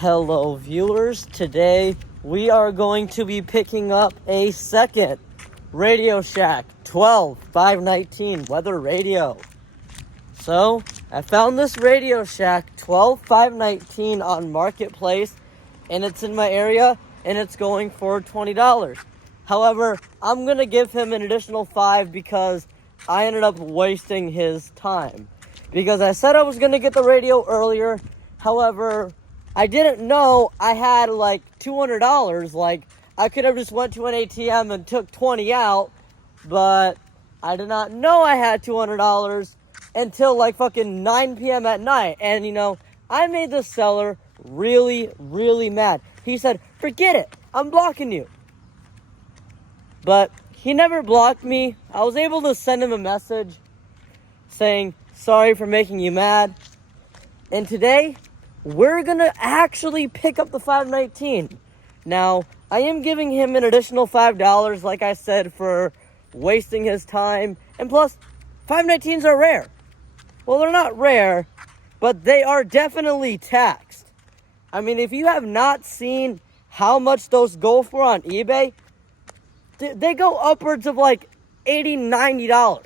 Hello viewers, today we are going to be picking up a second Radio Shack 12519 weather radio. So, I found this Radio Shack 12519 on Marketplace and it's in my area and it's going for $20. However, I'm going to give him an additional $5 because I ended up wasting his time. Because I said I was going to get the radio earlier, however, I didn't know I had like $200. Like, I could have just went to an ATM and took 20 out, but I did not know I had $200 until like fucking 9 p.m. at night. And you know, I made the seller really, really mad. He said, forget it, I'm blocking you. But he never blocked me. I was able to send him a message saying, sorry for making you mad. And today, we're gonna actually pick up the 519. Now, I am giving him an additional $5, like I said, for wasting his time. And plus, 519s are rare. Well, they're not rare, but they are definitely taxed. I mean, if you have not seen how much those go for on eBay, they go upwards of like $80, $90.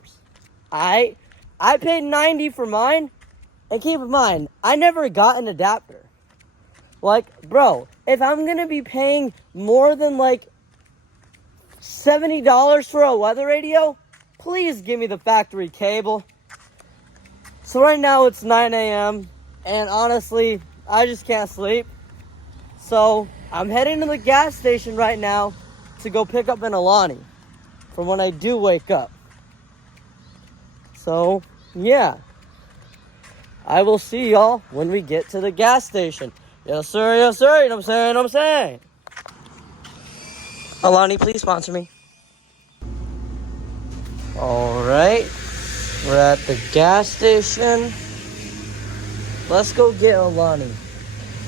I paid $90 for mine. And keep in mind, I never got an adapter. Like, bro, if I'm going to be paying more than like $70 for a weather radio, please give me the factory cable. So right now it's 9 a.m. and honestly, I just can't sleep. So I'm heading to the gas station right now to go pick up an Alani for when I do wake up. So, yeah. I will see y'all when we get to the gas station. Yes, sir, yes, sir. You know what I'm saying? Alani, please sponsor me. Alright. We're at the gas station. Let's go get Alani.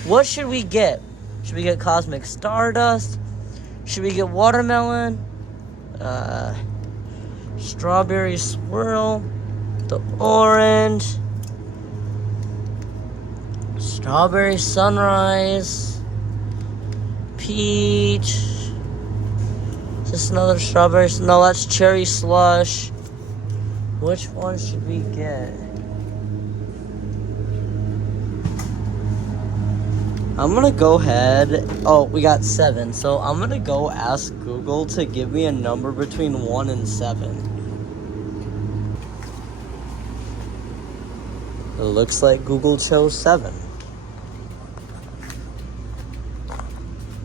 What should we get? Should we get Cosmic Stardust? Should we get Watermelon? Strawberry Swirl? The Orange? Strawberry Sunrise, Peach, just another strawberry, no, that's Cherry Slush. Which one should we get? I'm gonna go ahead, oh, we got 7, so I'm gonna go ask Google to give me a number between 1 and 7. It looks like Google chose 7.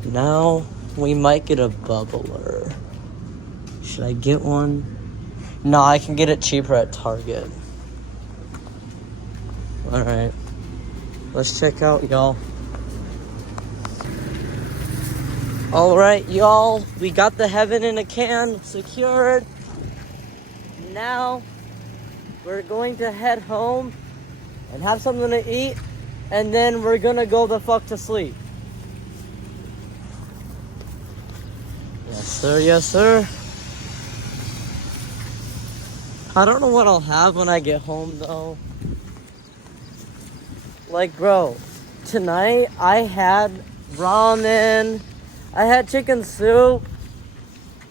Now, we might get a bubbler. Should I get one? No, I can get it cheaper at Target. Alright. Let's check out, y'all. Alright, y'all. We got the heaven in a can secured. Now, we're going to head home and have something to eat. And then we're gonna go the fuck to sleep. Yes, sir, yes, sir. I don't know what I'll have when I get home, though. Like, bro, tonight I had ramen, I had chicken soup,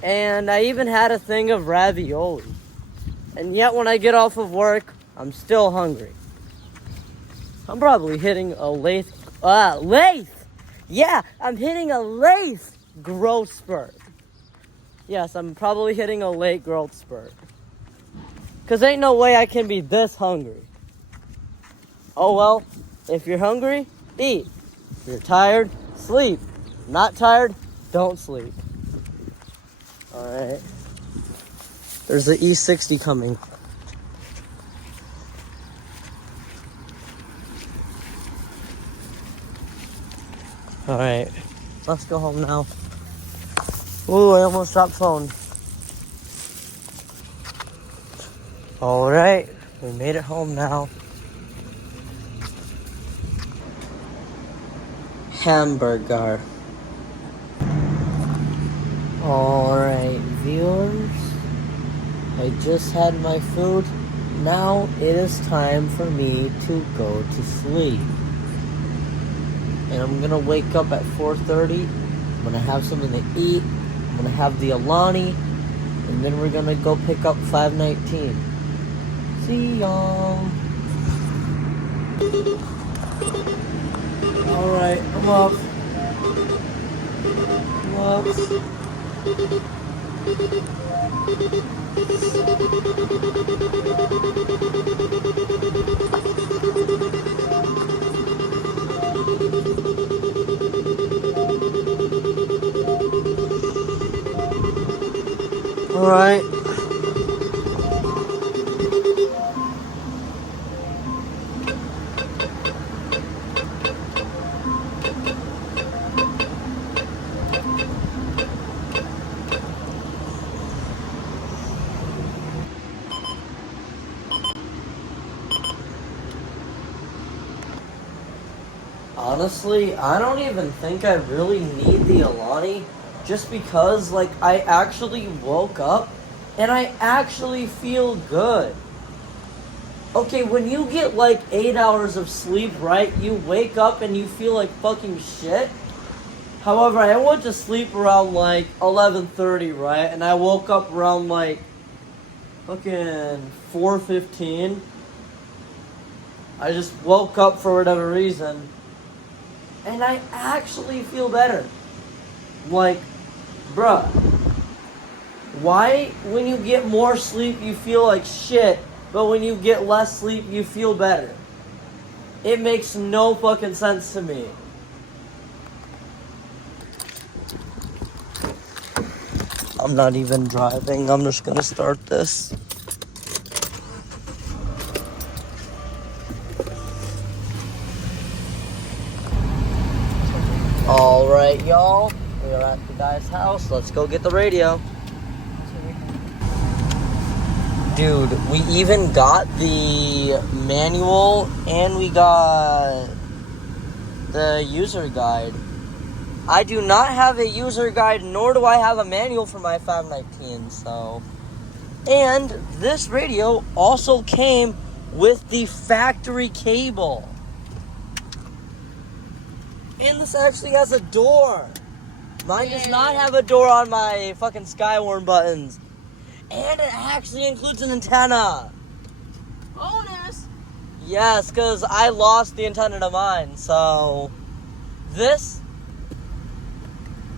and I even had a thing of ravioli. And yet when I get off of work, I'm still hungry. I'm probably hitting a lathe. Yeah, I'm hitting a lathe growth spurt. Yes, I'm probably hitting a late growth spurt. Because ain't no way I can be this hungry. Oh well, if you're hungry, eat. If you're tired, sleep. Not tired, don't sleep. Alright. There's the E60 coming. Alright, let's go home now. Ooh, I almost dropped phone. Alright, we made it home now. Hamburger. Alright, viewers. I just had my food. Now it is time for me to go to sleep. and I'm gonna wake up at 4:30. I'm gonna have something to eat. I'm gonna have the Alani, and then we're gonna go pick up 519. See y'all. Alright, I'm up. I'm up. Alright. Honestly, I don't even think I really need the Alani, just because, like, I actually woke up and I actually feel good. Okay, when you get like 8 hours of sleep, right, you wake up and you feel like fucking shit. However, I went to sleep around like 11:30, right, and I woke up around like fucking 4:15. I just woke up for whatever reason, and I actually feel better. Like, bruh, why when you get more sleep you feel like shit, but when you get less sleep you feel better? It makes no fucking sense to me. I'm not even driving, I'm just gonna start this. Alright, y'all. We are at the guy's house. Let's go get the radio. Dude, we even got the manual and we got the user guide. I do not have a user guide, nor do I have a manual for my 519, so. And this radio also came with the factory cable. And this actually has a door. Mine does not have a door on my fucking Skywarn buttons. And it actually includes an antenna. Bonus. Yes, because I lost the antenna to mine. So, this,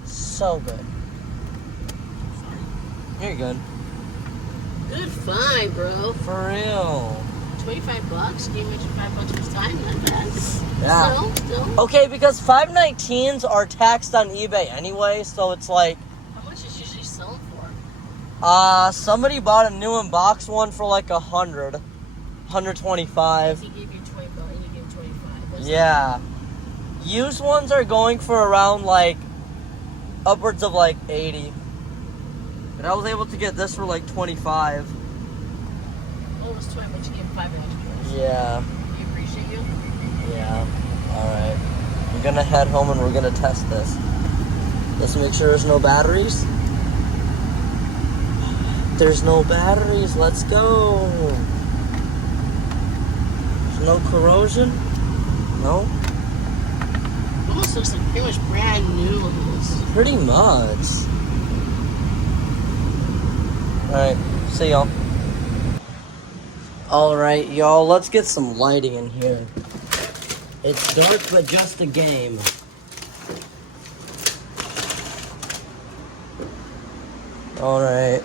so good. You're good. Good find, bro. For real. $25? Gave me $5 for time, not bad. Yeah. Still. Okay, because 519s are taxed on eBay anyway, so it's like... How much is usually selling for? Somebody bought a new in-box one for like 100. 125. He gave you $20, you gave $25. Yeah. Used ones are going for around like upwards of like 80. And I was able to get this for like 25. Oh, it was 20, but you gave $5 extra. Yeah. You appreciate you? Yeah. Alright. We're gonna head home and we're gonna test this. Let's make sure there's no batteries. There's no batteries. Let's go. There's no corrosion? No? Almost looks like pretty much brand new. Pretty much. Alright. See y'all. Alright, y'all. Let's get some lighting in here. It's dark, but just a game. Alright.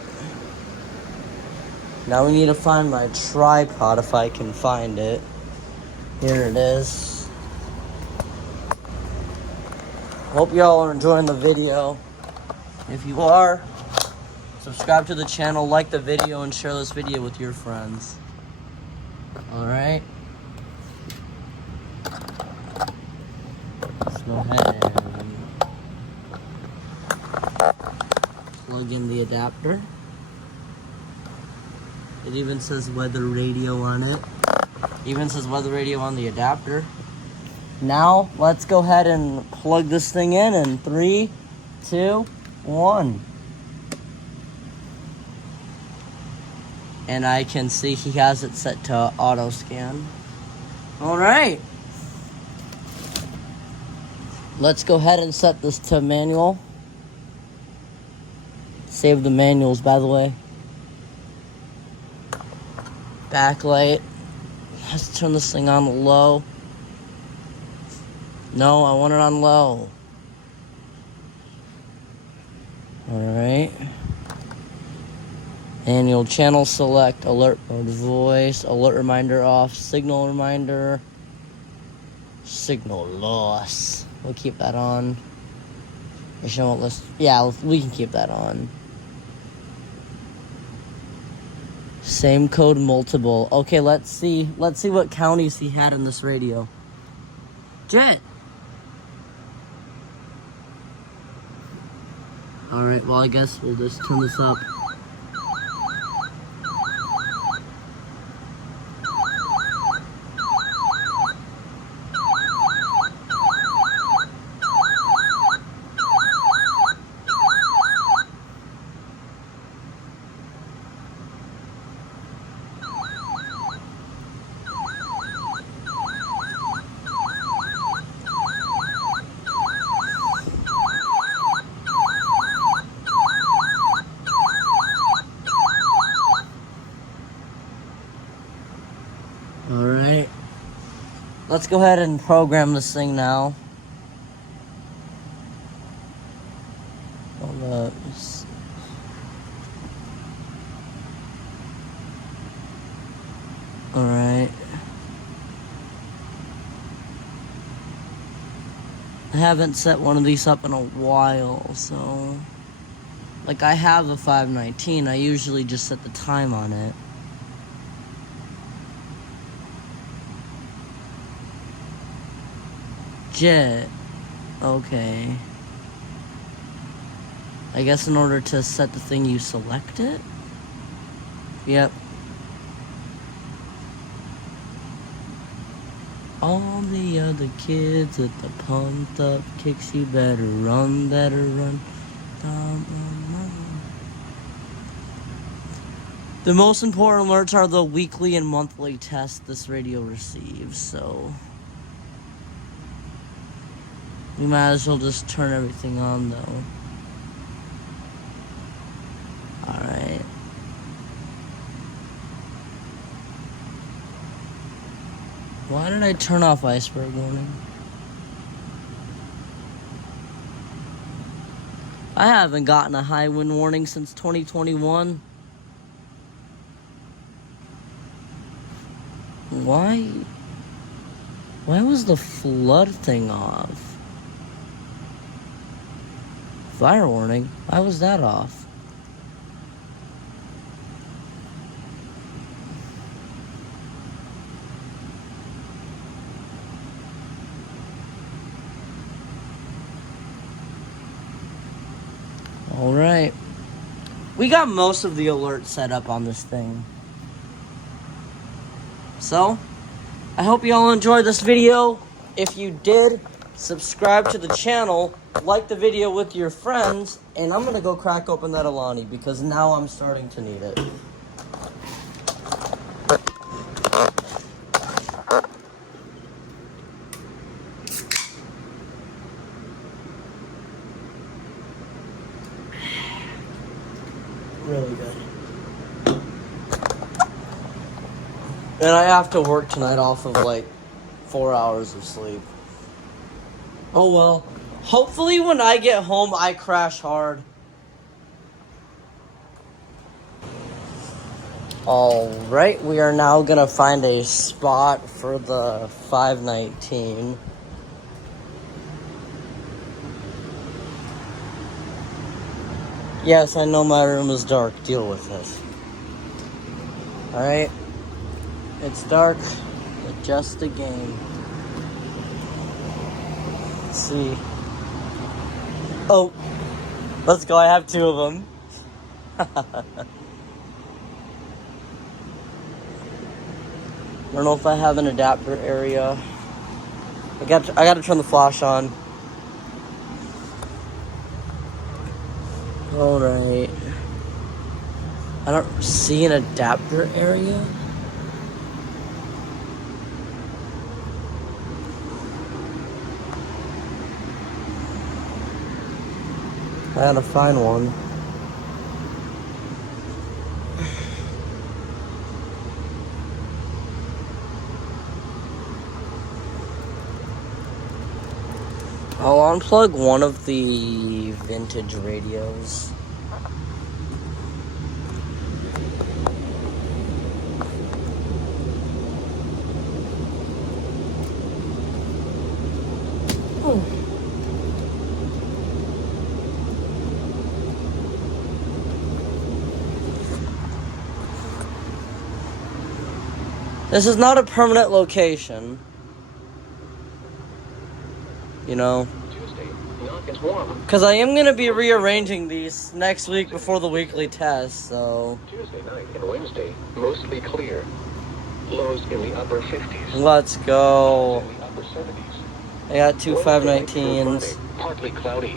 Now we need to find my tripod if I can find it. Here it is. Hope y'all are enjoying the video. If you are, subscribe to the channel, like the video, and share this video with your friends. Alright. Let's go ahead and plug in the adapter. It even says weather radio on it. Even says weather radio on the adapter. Now, let's go ahead and plug this thing in 3, 2, 1. And I can see he has it set to auto scan. All right. Let's go ahead and set this to manual. Save the manuals, by the way. Backlight. Let's turn this thing on low. No, I want it on low. Alright. Manual channel select, alert mode voice, alert reminder off, signal reminder, signal loss. We'll keep that on. Yeah, we can keep that on. Same code multiple. Okay, let's see what counties he had in this radio. Jet. Alright, well I guess we'll just turn this up. Alright. Let's go ahead and program this thing now. Alright. I haven't set one of these up in a while, so... Like, I have a 519. I usually just set the time on it. Jet. Okay. I guess in order to set the thing, you select it? Yep. All the other kids at the pumped up kicks, you better run, better run. The most important alerts are the weekly and monthly tests this radio receives, so... We might as well just turn everything on, though. Alright. Why did I turn off iceberg warning? I haven't gotten a high wind warning since 2021. Why was the flood thing off? Fire warning? Why was that off? Alright. We got most of the alerts set up on this thing. So, I hope you all enjoyed this video. If you did, subscribe to the channel, like the video with your friends, and I'm gonna go crack open that Alani because now I'm starting to need it. Really good. And I have to work tonight off of like 4 hours of sleep. Oh well. Hopefully when I get home, I crash hard. Alright, we are now gonna find a spot for the 519. Yes, I know my room is dark. Deal with it. Alright. It's dark, but just a game. Let's see. Oh, let's go. I have two of them. I don't know if I have an adapter area. I got to turn the flash on. All right. I don't see an adapter area. I gotta find one. I'll unplug one of the vintage radios. This is not a permanent location. You know? Because I am going to be rearranging these next week before the weekly test, so... Tuesday night and Wednesday, mostly clear. Lows in the upper 50s. Let's go. In the upper 70s. I got two Wednesday 519s. through Friday, partly cloudy.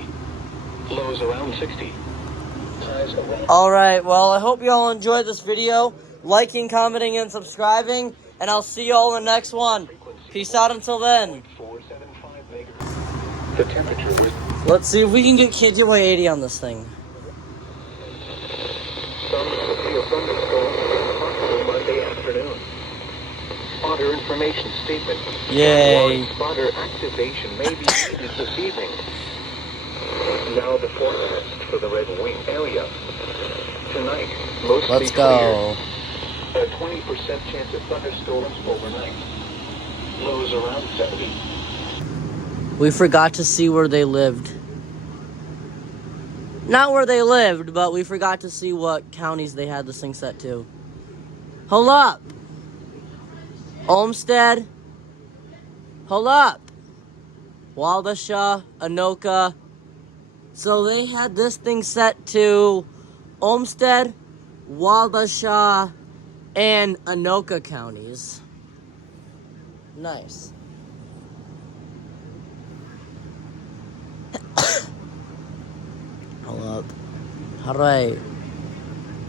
Lows around 60. Highs around... Alright, well, I hope you all enjoyed this video. Liking, commenting, and subscribing. And I'll see you all in the next one. Peace out until then. 475 megahertz. The temperature was... Let's see if we can get KTY 80 on this thing. Some severe thunderstorms possible Monday afternoon. Spotter information statement. Yay. One spotter activation may be needed this evening. Now the forecast for the Red Wing area. Tonight, mostly Let's go. clear. A 20% chance of thunderstorms overnight. Lows around 70. We forgot to see where they lived. Not where they lived, but we forgot to see what counties they had this thing set to. Hold up! Olmsted. Hold up! Waldesha, Anoka. So they had this thing set to Olmsted, Waldesha, and Anoka counties. Nice. Hold up. Alright.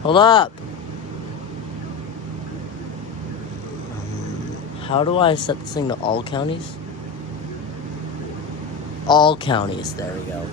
Hold up. How do I set this thing to all counties? All counties. There we go.